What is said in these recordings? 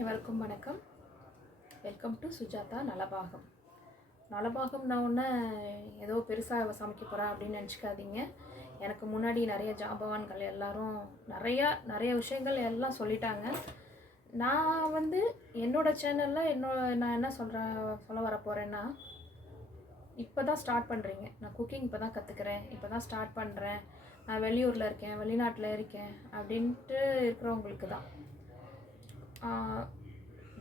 அனைவருக்கும் வணக்கம். Welcome to Sujatha Nalabagam. நலபாகம்னா ஒன்று ஏதோ பெருசாக சமைக்க போகிறேன் அப்படின்னு நினச்சிக்காதீங்க. எனக்கு முன்னாடி நிறைய ஜாம்பவான்கள் எல்லாரும் நிறைய விஷயங்கள் எல்லாம் சொல்லிட்டாங்க. நான் என்னோடய சேனலில் நான் என்ன சொல்ல வர போகிறேன்னா, இப்போ தான் ஸ்டார்ட் பண்ணுறீங்க. நான் குக்கிங் இப்போ தான் கற்றுக்கிறேன், இப்போ தான் ஸ்டார்ட் பண்ணுறேன், நான் வெளியூரில் இருக்கேன், வெளிநாட்டில் இருக்கேன் அப்படின்ட்டு இருக்கிறவங்களுக்கு தான்.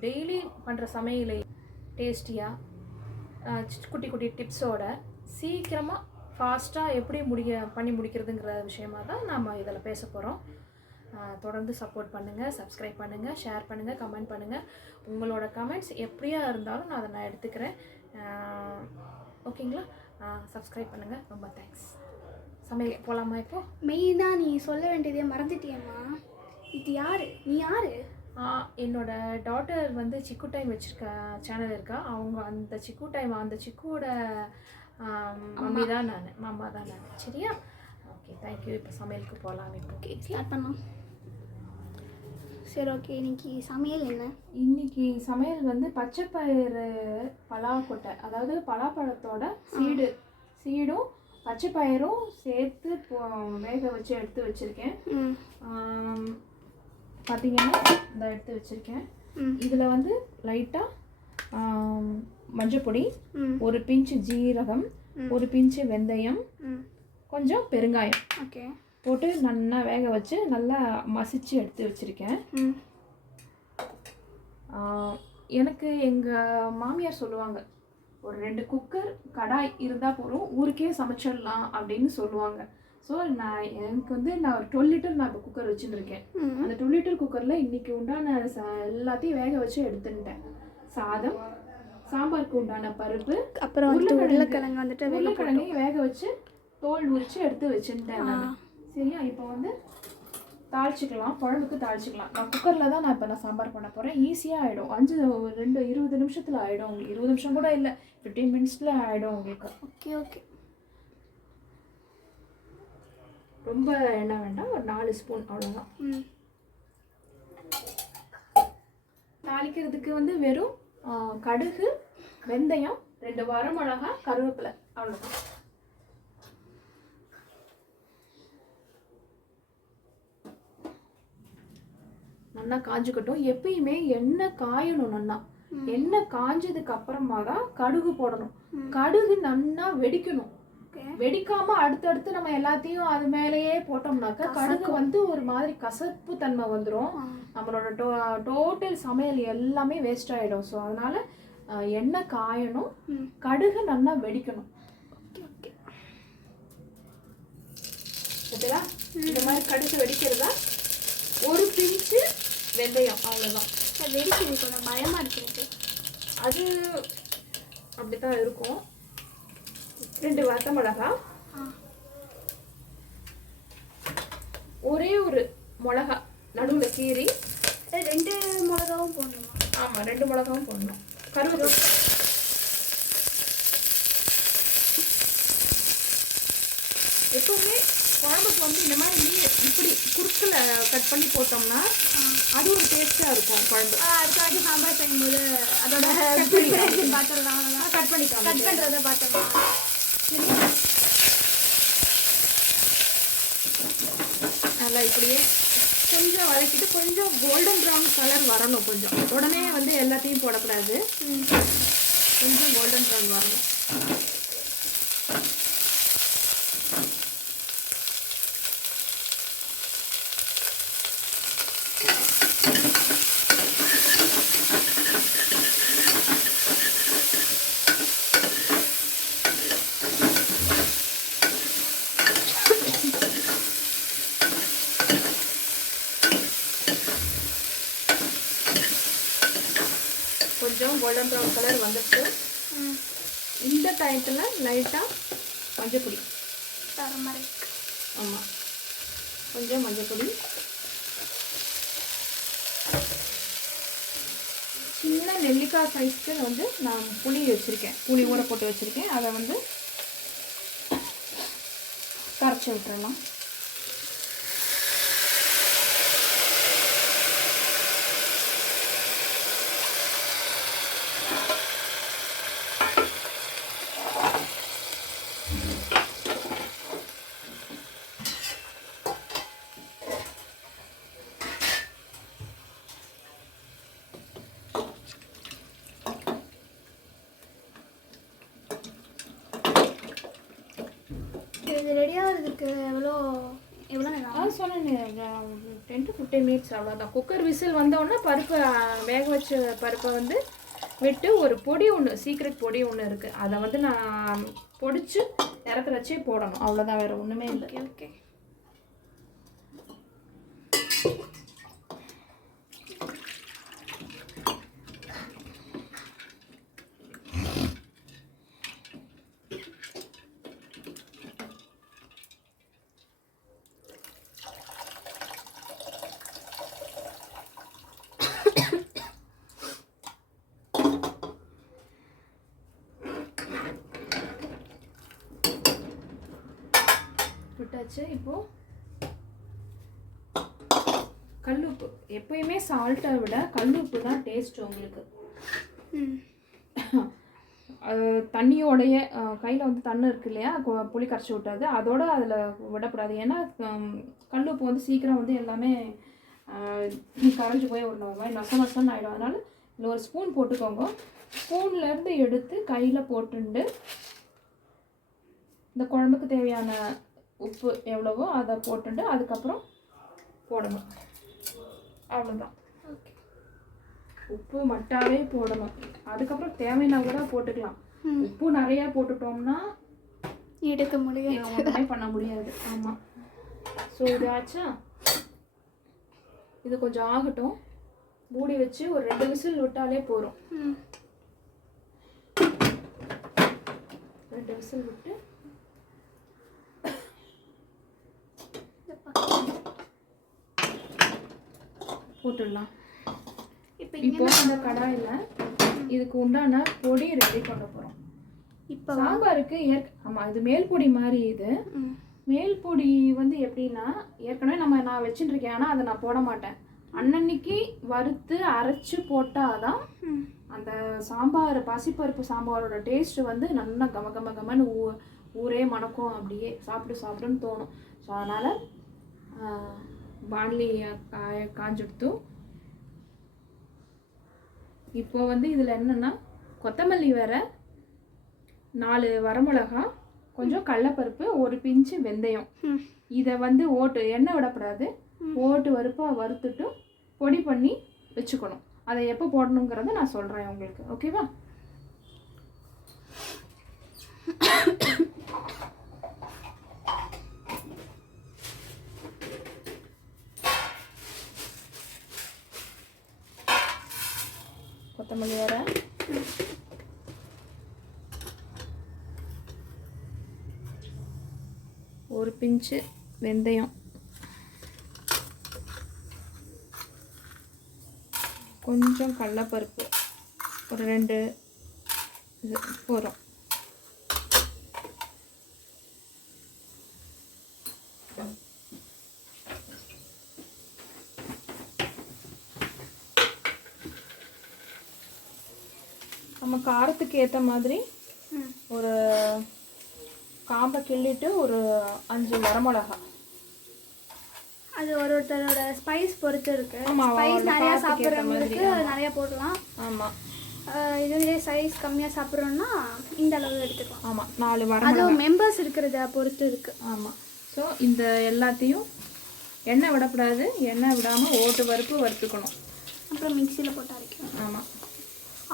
டெய்லி பண்ணுற சமையலை டேஸ்டியாக குட்டி குட்டி டிப்ஸோட சீக்கிரமாக ஃபாஸ்ட்டாக எப்படி பண்ணி முடிக்கிறதுங்கிற விஷயமாக தான் நாம் இதில் பேச போகிறோம். தொடர்ந்து சப்போர்ட் பண்ணுங்கள், சப்ஸ்கிரைப் பண்ணுங்கள், ஷேர் பண்ணுங்கள், கமெண்ட் பண்ணுங்கள். உங்களோட கமெண்ட்ஸ் எப்படியா இருந்தாலும் நான் அதை எடுத்துக்கிறேன். ஓகேங்களா? சப்ஸ்கிரைப் பண்ணுங்கள். ரொம்ப தேங்க்ஸ். சமையல் போகலாமா? இப்போது மெயினாக நீ சொல்ல வேண்டியதே மறந்துட்டியம்மா. இது யார்? நீ யார்? என்னோட டாட்டர் சிக்கு டைம் வச்சுருக்க சேனல் இருக்கா. அவங்க அந்த சிக்குவோட மம்மி தான் நான், மாமா தான் நான். சரியா? Okay, thank you. இப்போ சமையலுக்கு போகலாம். இப்போ ஓகே, ஸ்டார்ட் பண்ணலாம். சரி, ஓகே. இன்னைக்கு சமையல் என்ன? இன்னைக்கு சமையல் பச்சை பயிறு பலாக்கொட்டை, அதாவது பலாப்பழத்தோட சீடும் பச்சை பயிரும் சேர்த்து வேக வச்சு எடுத்து வச்சுருக்கேன். பார்த்தீங்கன்னா இந்த எடுத்து வச்சுருக்கேன். இதில் லைட்டாக மஞ்சப்பொடி, ஒரு பிஞ்சு ஜீரகம், ஒரு பிஞ்சு வெந்தயம், கொஞ்சம் பெருங்காயம் ஓகே போட்டு நல்லா வேக வச்சு நல்லா மசிச்சு எடுத்து வச்சுருக்கேன். எனக்கு எங்கள் மாமியார் சொல்லுவாங்க, ஒரு 2 குக்கர் கடாய் இருந்தால் போதும், ஊருக்கே சமைச்சிடலாம் அப்படின்னு சொல்லுவாங்க. ஸோ எனக்கு நான் ஒரு 12 லிட்டர் நான் இப்போ குக்கர் வச்சுருக்கேன். அந்த 12 லிட்டர் குக்கரில் இன்றைக்கி உண்டான எல்லாத்தையும் வேக வச்சு எடுத்துட்டேன். சாதம், சாம்பாருக்கு உண்டான பருப்பு, அப்புறம் உருளைக்கிழங்கையும் வேக வச்சு தோல் உரித்து எடுத்து வச்சுட்டேன் நான். சரியா? இப்போ தாளிச்சிக்கலாம், குழம்புக்கு தாளிச்சிக்கலாம். நான் குக்கரில் தான் நான் சாம்பார் பண்ண போகிறேன். ஈஸியாக ஆகிடும். 20 நிமிஷத்தில் ஆகிடும். உங்களுக்கு 20 நிமிஷம் கூட இல்லை, 15 மினிட்ஸில் ஆகிடும் உங்களுக்கு. Okay okay. ரொம்ப எண்ணெய் வேண்டாம், ஒரு 4 ஸ்பூன் அவ்வளோதான். தாளிக்கிறதுக்கு வெறும் கடுகு, வெந்தயம், 2 வரமிளகா, கருவேப்பிலை, அவ்வளோதான். நல்லா காஞ்சுக்கட்டும். எப்பயுமே எண்ணெய் காயணும். நல்லா எண்ணெய் காஞ்சதுக்கு அப்புறமா தான் கடுகு போடணும். கடுகு நல்லா வெடிக்கணும். வெடிக்காம அடுத்தடுத்து நம்ம எல்லாத்தையும் அது மேலேயே போட்டோம்னாக்கா கடுகு ஒரு மாதிரி கசப்பு தன்மை வந்துடும். நம்மளோட டோட்டல் சமையல் எல்லாமே வேஸ்ட் ஆகிடும். ஸோ அதனால எண்ணெய் காயணும், கடுகு நல்லா வெடிக்கணும். ஓகேவா? இந்த மாதிரி கடுகு வெடிக்கிறதா, ஒரு பிஞ்சு வெந்தயம், அவ்வளோதான். வெடிக்கிறது கொஞ்சம் பயமாக இருக்கு. அது அப்படித்தான் இருக்கும். 2 வத்த மிளகா, ஒரே ஒரு மிளகா நடுவில் கீரி. 2 மிளகாவும் போடணுமா? ஆமாம், 2 மிளகாவும் போடணும். கருவேப்பிலை எப்பவுமே குழம்புக்கு இந்த மாதிரி இப்படி குறுக்கில் கட் பண்ணி போட்டோம்னா அது ஒரு டேஸ்ட்டாக இருக்கும் குழம்பு. அடுத்த வாட்டி சாம்பார் செய்யும்போது அதோட பார்த்துடலாம். கட் பண்ணிக்கலாம், கட் பண்ணுறதை பார்த்துடலாம். நல்லா இப்படியே கொஞ்சம் வதக்கிட்டு கொஞ்சம் கோல்டன் ப்ரௌன் கலர் வரணும். கொஞ்சம் உடனே எல்லாத்தையும் போடக்கூடாது, கொஞ்சம் கோல்டன் ப்ரௌன் வரணும். கொஞ்சம் கோல்டன் ப்ரௌன் கலர் வந்துட்டு இந்த டயத்தில் லைட்டாக மஞ்சப்பொடி, ஆமாம், கொஞ்சம் மஞ்சப்பொடி, சின்ன நெல்லிக்காய் சைஸ்க்கு நான் புளி வச்சுருக்கேன், புளி ஊற போட்டு வச்சுருக்கேன். அதை கரைச்சி விட்டுறலாம். இது ரெடியாகிறதுக்கு எவ்வளோ நேரம்? சொன்னேன் 10 to 15 minutes அவ்வளோதான். குக்கர் விசில் வந்தோடனே பருப்பை வேக வச்ச பருப்பை வந்து விட்டு ஒரு பொடி ஒன்று சீக்ரெட் பொடி ஒன்று இருக்குது, அதை வந்து நான் பொடிச்சு இறக்குறச்சே போடணும், அவ்வளோதான், வேறு ஒன்றுமே இல்லை. ஓகே. விட்டாச்சு. இப்போது கல்லுப்பு, எப்பயுமே சால்ட்டை விட கல்லுப்பு தான் டேஸ்ட் உங்களுக்கு. தண்ணியோடைய கையில் வந்து தண்ணி இருக்கு இல்லையா, புளி கரைச்சி விட்டாது, அதோட அதில் விடக்கூடாது. ஏன்னா கல்லுப்பு வந்து சீக்கிரம் வந்து எல்லாமே கரைஞ்சி போய் ஒரு மாதிரி நசன்னு ஆகிடும். அதனால் இதில் ஒரு ஸ்பூன் போட்டுக்கோங்க. ஸ்பூன்லேருந்து எடுத்து கையில் போட்டுண்டு இந்த குழம்புக்கு தேவையான உப்பு எவ்வளவோ அதை போட்டுட்டு அதுக்கப்புறம் போடணும், அவ்வளோதான். ஓகே. உப்பு மட்டாவே போடணும், அதுக்கப்புறம் தேவைன்னா கூட போட்டுக்கலாம். உப்பு நிறையா போட்டுட்டோம்னா எடுக்க முடியாது, ஒன்றுமே பண்ண முடியாது. ஆமாம். ஸோ இது ஆச்சா, இது கொஞ்சம் ஆகட்டும், மூடி வச்சு ஒரு 2 விசில் விட்டாலே போதும். 2 விசில் விட்டு போட்டுடலாம். இப்போ இந்த கடாயில் இதுக்கு உண்டான பொடி ரெடி பண்ண போகிறோம். இப்போ சாம்பாருக்கு ஆமாம், இது மேல் பொடி மாதிரி. இது மேல் பொடி வந்து எப்படின்னா, ஏற்கனவே நான் வச்சுட்டுருக்கேன், ஆனால் அதை நான் போட மாட்டேன். அன்னன்னைக்கு வறுத்து அரைச்சி போட்டால் தான் அந்த சாம்பார், பாசிப்பருப்பு சாம்பாரோட டேஸ்ட்டு வந்து நல்லா கம கம கமன்னு ஊரே மணக்கும், அப்படியே சாப்பிடுன்னு தோணும். ஸோ அதனால் பாண்லி காஞ்செடுத்து இப்போ வந்து இதில் என்னென்னா கொத்தமல்லி வேறு, 4 வரமிளகா, கொஞ்சம் கடலைப்பருப்பு, ஒரு பிஞ்சு வெந்தயம். இதை வந்து எண்ணெய் விடக்கூடாது, வறுத்துட்டு பொடி பண்ணி வச்சுக்கணும். அதை எப்போ போடணுங்கிறத நான் சொல்கிறேன் உங்களுக்கு, ஓகேவா? கொத்தமல்லி வேற, ஒரு பிஞ்சு வெந்தயம், கொஞ்சம் கடலைப்பருப்பு, ஒரு 2 இது போதும். நம்ம காரத்துக்கு ஏற்ற மாதிரி ஒரு காம்பை கிள்ளிட்டு ஒரு 5 வரமிளகா. அது ஒருத்தரோட ஸ்பைஸ் பொறுத்து இருக்கு. ஸ்பைஸ் நிறையா சாப்பிட்றவங்களுக்கு நிறையா போடலாம். ஆமாம். இதுவே சைஸ் கம்மியாக சாப்பிட்றோன்னா இந்த அளவு எடுத்துக்கலாம். ஆமாம், 4 வரமிளகா. அதுவும் மெம்பர்ஸ் இருக்கிறத பொறுத்து இருக்குது. ஆமாம். ஸோ இந்த எல்லாத்தையும் எண்ணெய் விடக்கூடாது, எண்ணெய் விடாமல் வறுத்துக்கணும். அப்புறம் மிக்சியில் போட்டு அரைக்கணும். ஆமாம்.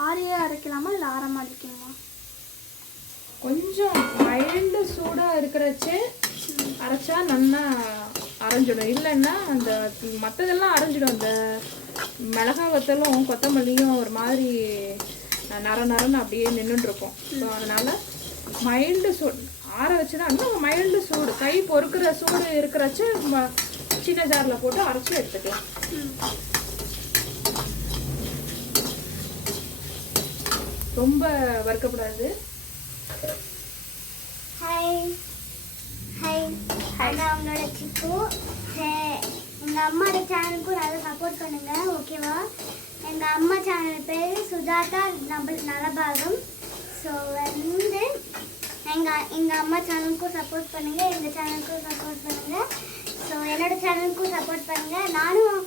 ஆறியாக அரைக்கலாமா இல்லை ஆரமாக அரைக்கணுமா? கொஞ்சம் மைல்டு சூடாக இருக்கிறச்சே அரைச்சா நல்லா அரைஞ்சிடும். இல்லைன்னா அந்த மற்றதெல்லாம் அரைஞ்சிடும். அந்த மிளகா வத்தலும் கொத்தமல்லியும் ஒரு மாதிரி நரன்னு அப்படியே நின்றுட்டுருக்கும். ஸோ அதனால் மைல்டு சூடு ஆற வச்சு தான் இன்னும் மைல்டு சூடு, கை பொறுக்கிற சூடு இருக்கிறச்சு சின்ன ஜாரில் போட்டு அரைச்சி எடுத்துக்கலாம். ரொம்ப வறுக்கப்படாது. நான் உங்களோட சிப்பு. எங்கள் அம்மாவோட சேனலுக்கும் நல்லா சப்போர்ட் பண்ணுங்கள், ஓகேவா? எங்கள் அம்மா சேனல் பேர் சுஜாதா நலபாகம். ஸோ வந்து எங்கள் அம்மா சேனலுக்கும் சப்போர்ட் பண்ணுங்கள், எங்கள் சேனலுக்கும் சப்போர்ட் பண்ணுங்கள். ஸோ என்னோடய சேனலுக்கும் சப்போர்ட் பண்ணுங்கள். நானும்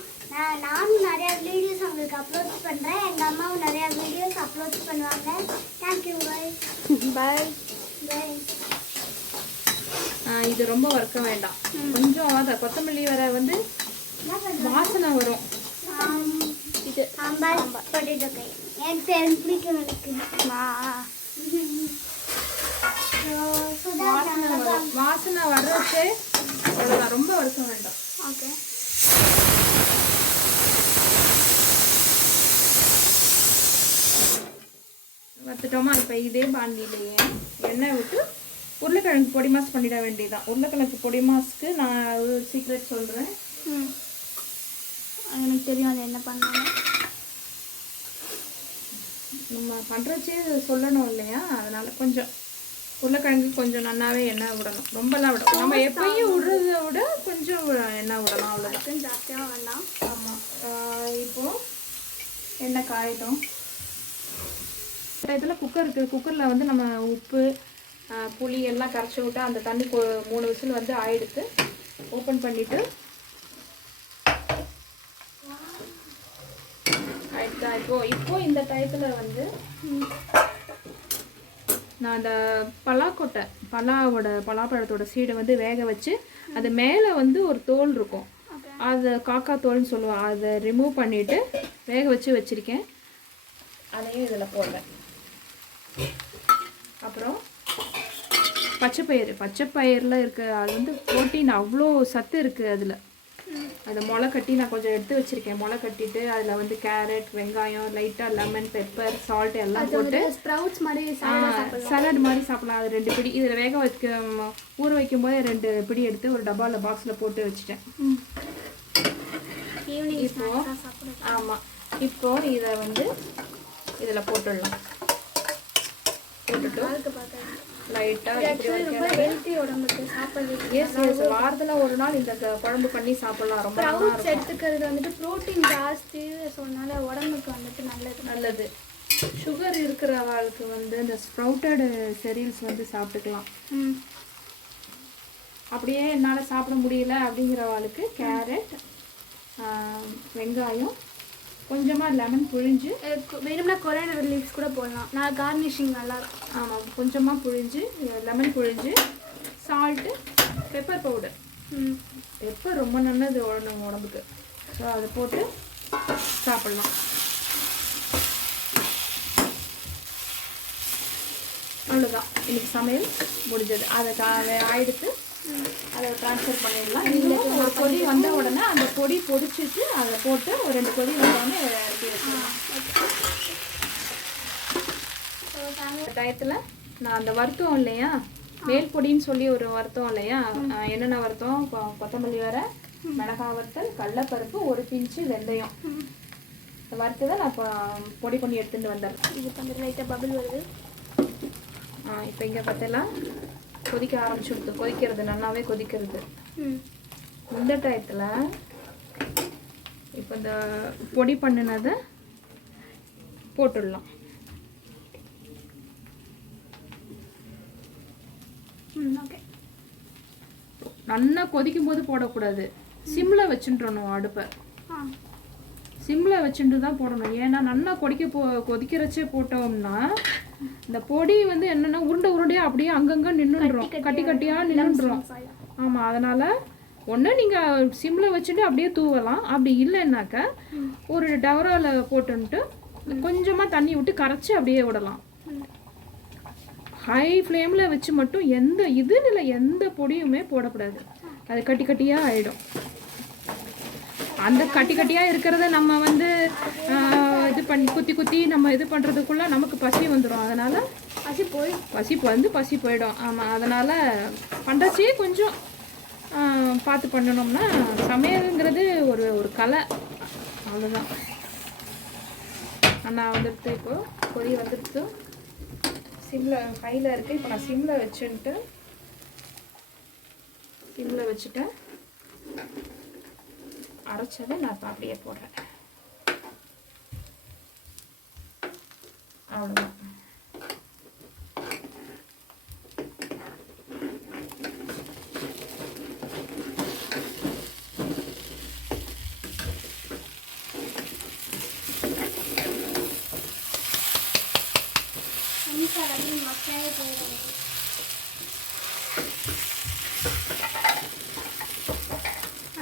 நிறையா வீடியோஸ் உங்களுக்கு அப்லோட் பண்ணுறேன். எங்கள் அம்மாவும் நிறையா வீடியோஸ் அப்லோட் பண்ணுவாங்க. தேங்க்யூ, பாய். பாய். பாய். இது ரொம்ப வறுக்க வேண்டாம். கொஞ்சம் அந்த கொத்தமல்லி வர வந்து வாசனை வரும். இது சாம்பார் பொட்டேட்டோ கறி எனக்கு தெரிஞ்சு பிடிக்கும். எனக்கு வாசனை வர்றச்சே அவ்வளோதான், ரொம்ப வறுக்க வேண்டாம். ஓகே. வறுத்துட்டோமா? இப்போ இதே பாண்டிலேயே எண்ணெய் விட்டு உருளைக்கிழங்கு பொடி மாஸ் பண்ணிட வேண்டியதுதான். உருளைக்கிழங்கு பொடி மாஸ்க்கு நான் ஒரு சீக்ரெட் சொல்கிறேன். எனக்கு தெரியும் அது என்ன பண்ணணும். நம்ம பண்ணுறச்சே சொல்லணும் இல்லையா? அதனால் கொஞ்சம் உருளைக்கிழங்கு கொஞ்சம் நல்லாவே எண்ணெய் விடணும். ரொம்பலாம் விடணும். நம்ம எப்பயும் விடுறத விட கொஞ்சம் எண்ணெய் விடலாம், அவ்வளோதான். ஜாஸ்தியாக வேண்டாம். ஆமாம். இப்போது எண்ணெய் காயிட்டோம். இதில் குக்கர் இருக்குது. குக்கரில் வந்து நம்ம உப்பு புளி எல்லாம் கரைச்சி விட்டு அந்த தண்ணி 3 விசில் வந்து ஆயிடுத்து. ஓப்பன் பண்ணிவிட்டு ஆயிடுதா? இப்போது இந்த டயத்தில் வந்து நான் அந்த பலாப்பழத்தோட சீடை வந்து வேக வச்சு அது மேலே வந்து ஒரு தோல் இருக்கும், அது காக்கா தோல்னு சொல்லுவோம், அதை ரிமூவ் பண்ணிவிட்டு வேக வச்சுருக்கேன். அதையும் இதில் போடுறேன். அப்புறம் பச்சைப்பயிரில் இருக்க அது வந்து புரோட்டீன் அவ்வளோ சத்து இருக்குது அதில். அதை முளை கட்டி நான் கொஞ்சம் எடுத்து வச்சுருக்கேன். முளை கட்டிட்டு அதில் வந்து கேரட், வெங்காயம், லைட்டாக லெமன், பெப்பர், சால்ட் எல்லாம் போட்டு ஸ்ப்ரவுட்ஸ் மாதிரி சலாட் மாதிரி சாப்பிடலாம். அது 2 பிடி இதில் ஊற வைக்கும் போது 2 பிடி எடுத்து ஒரு டப்பாவில் பாக்ஸில் போட்டு வச்சுட்டேன். இப்போது இதை வந்து இதில் போட்டுடலாம். போட்டுட்டு லைட்டாக வாரத்தில் ஒரு நாள் இந்த குழம்பு பண்ணி சாப்பிடலாம். ரொம்ப எடுத்துக்கிறது வந்துட்டு ப்ரோட்டீன் ஜாஸ்தி, ஸோ அதனால உடம்புக்கு வந்துட்டு நல்லது. சுகர் இருக்கிறவங்களுக்கு வந்து இந்த ஸ்ப்ரவுட்டட் செரியல்ஸ் வந்து சாப்பிட்டுக்கலாம். அப்படியே என்னால் சாப்பிட முடியல அப்படிங்கிறவங்களுக்கு கேரட், வெங்காயம், கொஞ்சமாக லெமன் புழிஞ்சு, வேணும்னா கொரியாண்டர் லீவ்ஸ் கூட போடலாம். நான் கார்னிஷிங் நல்லாயிருக்கும். ஆமாம், கொஞ்சமாக புழிஞ்சு லெமன் புழிஞ்சு, சால்ட்டு, பெப்பர் பவுடர். பெப்பர் ரொம்ப நல்லது உடம்புக்கு. ஸோ அதை போட்டு சாப்பிட்லாம். அவ்வளோதான், இன்னைக்கு சமையல் முடிஞ்சது. அதை ஆயிடுத்து அதை ட்ரான்ஸ்ஃபர் பண்ணிடலாம். இன்னும் ஒரு கொதி வந்த உடனே அந்த பொடி பொடிச்சிட்டு அதை போட்டு ஒரு 2 கொதி வந்தோடனே இறக்கி வச்சிடலாம். டயத்தில் நான் அந்த வருத்தம் இல்லையா, மேல் பொடின்னு சொல்லி ஒரு வருத்தம் இல்லையா, என்னென்ன வருத்தம், கொத்தமல்லி வர, மிளகாய் வறுத்தல், கடலைப்பருப்பு, 1 பிஞ்சு வெந்தயம், இந்த வறுத்து தான் நான் இப்போ பொடி பண்ணி எடுத்துகிட்டு வந்துடுறேன். இது கொஞ்சம் லைட்டாக பபிள் வருது. இப்போ இங்கே பார்த்தலாம் கொதிக்க ஆரம்பிச்சுடுது. கொதிக்கிறது, நல்லாவே கொதிக்கிறது. இந்த டயத்தில் இப்போ இந்த பொடி பண்ணினதை போட்டுடலாம். ஓகே. நல்லா கொதிக்கும் போது போடக்கூடாது, சிம்மில் வச்சுட்டுறணும். அடுப்பை சிம்மில் வச்சுட்டு தான் போடணும். ஏன்னா நல்லா கொதிக்கிறச்சே போட்டோம்னா இந்த பொடி வந்து என்னென்னா உருண்டையாக அப்படியே அங்கங்கே நின்றுடும், கட்டியாக நின்றுடும். ஆமாம், அதனால் ஒன்று நீங்கள் சிம்மில் வச்சுட்டு அப்படியே தூவலாம். அப்படி இல்லைன்னாக்க ஒரு டவராவில் போட்டுன்ட்டு கொஞ்சமாக தண்ணி விட்டு கரைச்சி அப்படியே விடலாம். ஹை ஃப்ளேமில் வச்சு மட்டும் எந்த பொடியுமே போடக்கூடாது. அது கட்டியாக ஆகிடும். அந்த கட்டியாக இருக்கிறத நம்ம வந்து இது பண்ணி குத்தி நம்ம இது பண்ணுறதுக்குள்ளே நமக்கு பசி வந்துடும். அதனால் பசி போயிடும். ஆமாம், அதனால் பண்ணுறச்சே கொஞ்சம் பார்த்து பண்ணணும்னா சமையலுங்கிறது ஒரு கலை. அவ்வளோதான். நான் வந்துடுத்து இப்போது பொடி வந்துடுத்து சிம்மில் ஹையில் இருக்குது. இப்போ நான் சிம்மில் வச்சுட்டேன். அரைச்சதை நான் இப்போ அப்படியே போடுறேன். அவ்வளோதான்.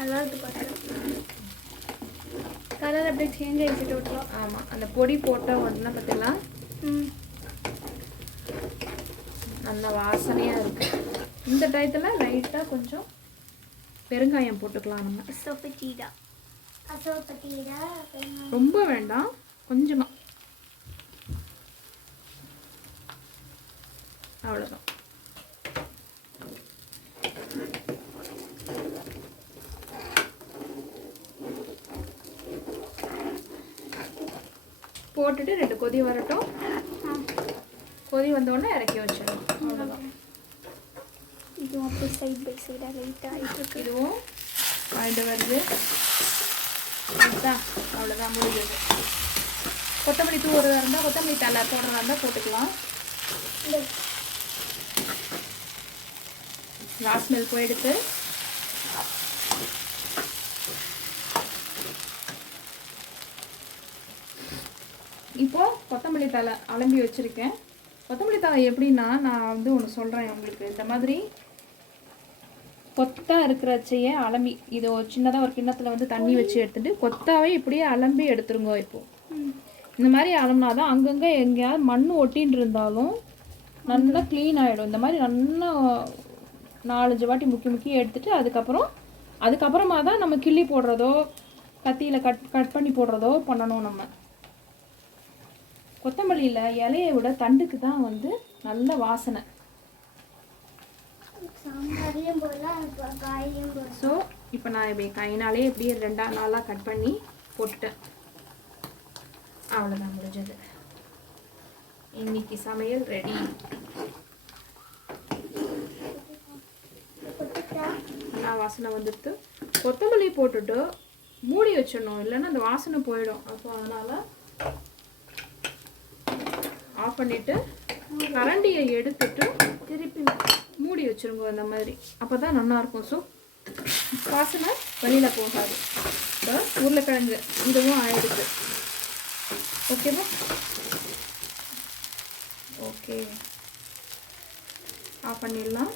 நல்லா இருக்கு பார்த்து. கலர் அப்படியே சேஞ்ச் ஆகிடுச்சு டோட்டலாக. ஆமாம், அந்த பொடி போட்ட உடனே பார்த்தீங்களா நல்ல வாசனையாக இருக்குது. இந்த டயத்தில் லைட்டாக கொஞ்சம் பெருங்காயம் போட்டுக்கலாம் நம்ம. அசோபட்டீடா. ரொம்ப வேண்டாம், கொஞ்சமாக, அவ்வளோதான். போட்டுட்டு 2 கொதி வரட்டும். கொதி வந்தோடனே இறக்கி வச்சிடணும். அவ்வளோதான். இதுவும் அப்படியே சைட் பை சைடாக லைட்டாக ஆகிட்டு இருக்கு. இதுவும் ஆயிட்டு வருது. அவ்வளோதான், முடிஞ்சது. கொத்தமல்லி தூவுறதா இருந்தால் கொத்தமல்லி தலை போடுறதா இருந்தால் போட்டுக்கலாம். லாஸ்ட் ஸ்மெல் போயிடுத்து. இப்போது கொத்தமல்லி தலை அலம்பி வச்சுருக்கேன். கொத்தமல்லி தலை எப்படின்னா, நான் வந்து ஒன்று சொல்கிறேன் உங்களுக்கு. இந்த மாதிரி கொத்தா இருக்கிறச்சையே அலம்பி, இது சின்னதாக ஒரு கிண்ணத்தில் வந்து தண்ணி வச்சு எடுத்துட்டு கொத்தாவே இப்படியே அலம்பி எடுத்துருங்க. இப்போது இந்த மாதிரி அலம்பினா தான் அங்கங்கே எங்கேயாவது மண் ஒட்டின்னு இருந்தாலும் நல்லா க்ளீன் ஆகிடும். இந்த மாதிரி நல்லா 4-5 வாட்டி முக்கி எடுத்துட்டு அதுக்கப்புறமா தான் நம்ம கிள்ளி போடுறதோ கத்தியில் கட் பண்ணி போடுறதோ பண்ணணும். நம்ம கொத்தமல்லியில் இலையை விட தண்டுக்கு தான் வந்து நல்ல வாசனை. ஸோ இப்போ நான் இப்படி கைனாலே இப்படியே 2 கட் பண்ணி போட்டுட்டேன். அவ்வளோதான், முடிஞ்சது. இன்னைக்கு சமையல் ரெடி. நல்லா வாசனை வந்துட்டு கொத்தமல்லி போட்டுட்டு மூடி வச்சிடணும், இல்லைன்னா அந்த வாசனை போயிடும். அப்போ அதனால் ஆஃப் பண்ணிவிட்டு கரண்டியை எடுத்துட்டு திருப்பி மூடி வச்சுருங்க அந்த மாதிரி. அப்போ தான் நல்லாயிருக்கும். ஸோ வாசனை வெளியில் போகாது. உருளைக்கிழங்கு இதுவும் ஆயிடுது. ஓகேவா? ஓகே, ஆஃப் பண்ணிடலாம்.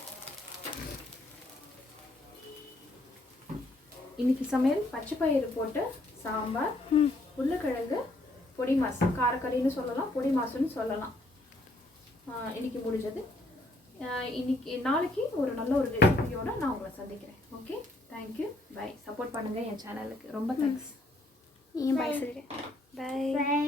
இன்னைக்கு சமையல் பச்சைப்பயிறு போட்டு சாம்பார், உருளைக்கிழங்கு பொடி மாசு, காரக்கறின்னு சொல்லலாம், பொடி மாசுன்னு சொல்லலாம். இன்னைக்கு முடிஞ்சது. நாளைக்கு ஒரு நல்ல ஒரு ரெசிபியோட நான் உங்களை சந்திக்கிறேன். Okay, thank you, by. சப்போர்ட் பண்ணுங்கள் என் சேனலுக்கு. ரொம்ப தேங்க்ஸ். நீங்கள் பை சொல்லிடுறேன். பை.